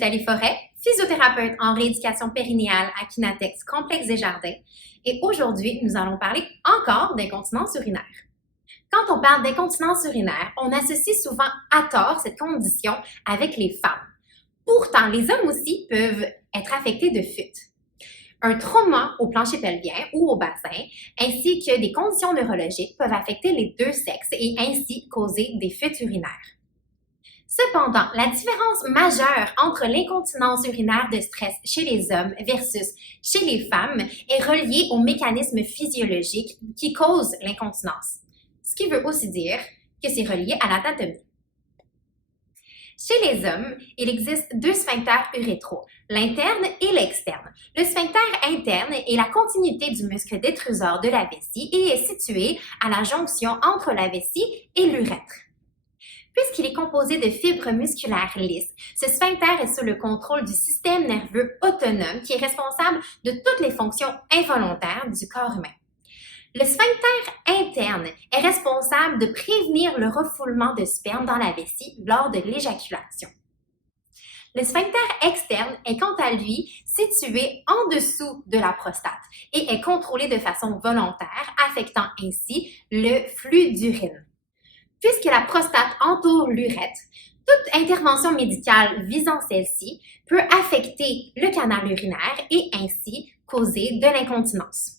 Thalie Forêt, physiothérapeute en rééducation périnéale à Kinatex Complexe Desjardins, et aujourd'hui, nous allons parler encore d'incontinence urinaire. Quand on parle d'incontinence urinaire, on associe souvent à tort cette condition avec les femmes. Pourtant, les hommes aussi peuvent être affectés de fuite. Un trauma au plancher pelvien ou au bassin, ainsi que des conditions neurologiques peuvent affecter les deux sexes et ainsi causer des fuites urinaires. Cependant, la différence majeure entre l'incontinence urinaire de stress chez les hommes versus chez les femmes est reliée au mécanisme physiologique qui cause l'incontinence, ce qui veut aussi dire que c'est relié à l'anatomie. Chez les hommes, il existe deux sphincters urétraux, l'interne et l'externe. Le sphincter interne est la continuité du muscle détruseur de la vessie et est situé à la jonction entre la vessie et l'urètre. Puisqu'il est composé de fibres musculaires lisses, ce sphincter est sous le contrôle du système nerveux autonome qui est responsable de toutes les fonctions involontaires du corps humain. Le sphincter interne est responsable de prévenir le refoulement de sperme dans la vessie lors de l'éjaculation. Le sphincter externe est quant à lui situé en dessous de la prostate et est contrôlé de façon volontaire, affectant ainsi le flux d'urine. Puisque la prostate entoure l'urètre, toute intervention médicale visant celle-ci peut affecter le canal urinaire et ainsi causer de l'incontinence.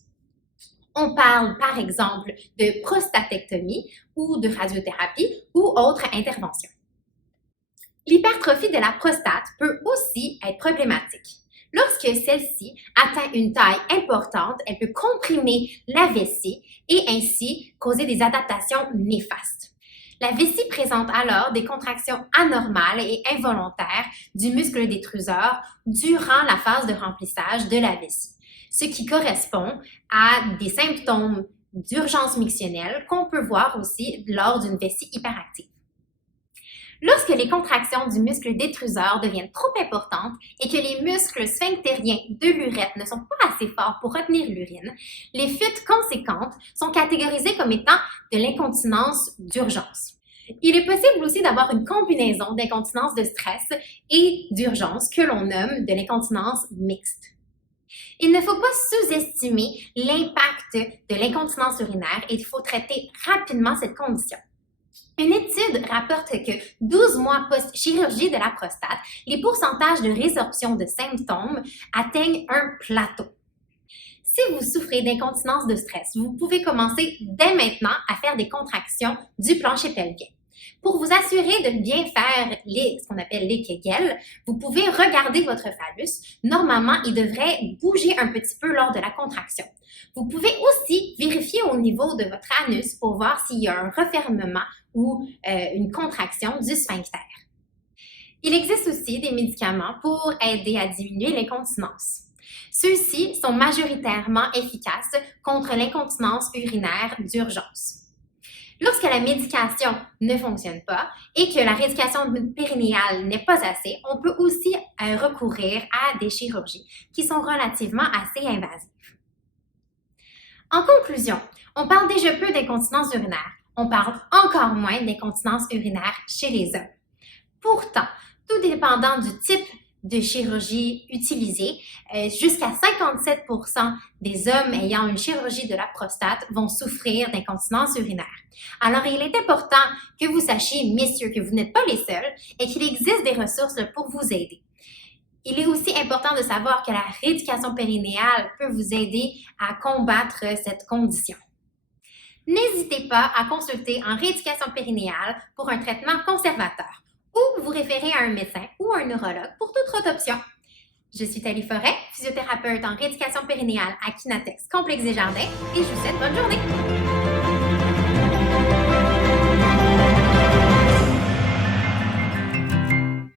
On parle par exemple de prostatectomie ou de radiothérapie ou autre intervention. L'hypertrophie de la prostate peut aussi être problématique. Lorsque celle-ci atteint une taille importante, elle peut comprimer la vessie et ainsi causer des adaptations néfastes. La vessie présente alors des contractions anormales et involontaires du muscle détruseur durant la phase de remplissage de la vessie, ce qui correspond à des symptômes d'urgence mictionnelle qu'on peut voir aussi lors d'une vessie hyperactive. Lorsque les contractions du muscle détruseur deviennent trop importantes et que les muscles sphinctériens de l'urètre ne sont pas assez forts pour retenir l'urine, les fuites conséquentes sont catégorisées comme étant de l'incontinence d'urgence. Il est possible aussi d'avoir une combinaison d'incontinence de stress et d'urgence que l'on nomme de l'incontinence mixte. Il ne faut pas sous-estimer l'impact de l'incontinence urinaire et il faut traiter rapidement cette condition. Une étude rapporte que 12 mois post-chirurgie de la prostate, les pourcentages de résorption de symptômes atteignent un plateau. Si vous souffrez d'incontinence de stress, vous pouvez commencer dès maintenant à faire des contractions du plancher pelvien. Pour vous assurer de bien faire ce qu'on appelle les Kegel, vous pouvez regarder votre phallus. Normalement, il devrait bouger un petit peu lors de la contraction. Vous pouvez aussi vérifier au niveau de votre anus pour voir s'il y a un refermement ou une contraction du sphincter. Il existe aussi des médicaments pour aider à diminuer l'incontinence. Ceux-ci sont majoritairement efficaces contre l'incontinence urinaire d'urgence. Lorsque la médication ne fonctionne pas et que la rééducation périnéale n'est pas assez, on peut aussi recourir à des chirurgies qui sont relativement assez invasives. En conclusion, on parle déjà peu d'incontinence urinaire. On parle encore moins d'incontinence urinaire chez les hommes. Pourtant, tout dépendant du type de chirurgie utilisée, jusqu'à 57% des hommes ayant une chirurgie de la prostate vont souffrir d'incontinence urinaire. Alors, il est important que vous sachiez, messieurs, que vous n'êtes pas les seuls et qu'il existe des ressources pour vous aider. Il est aussi important de savoir que la rééducation périnéale peut vous aider à combattre cette condition. N'hésitez pas à consulter en rééducation périnéale pour un traitement conservateur ou vous référer à un médecin ou un neurologue pour toute autre option. Je suis Thalie Forêt, physiothérapeute en rééducation périnéale à Kinatex Complexe Desjardins et je vous souhaite bonne journée!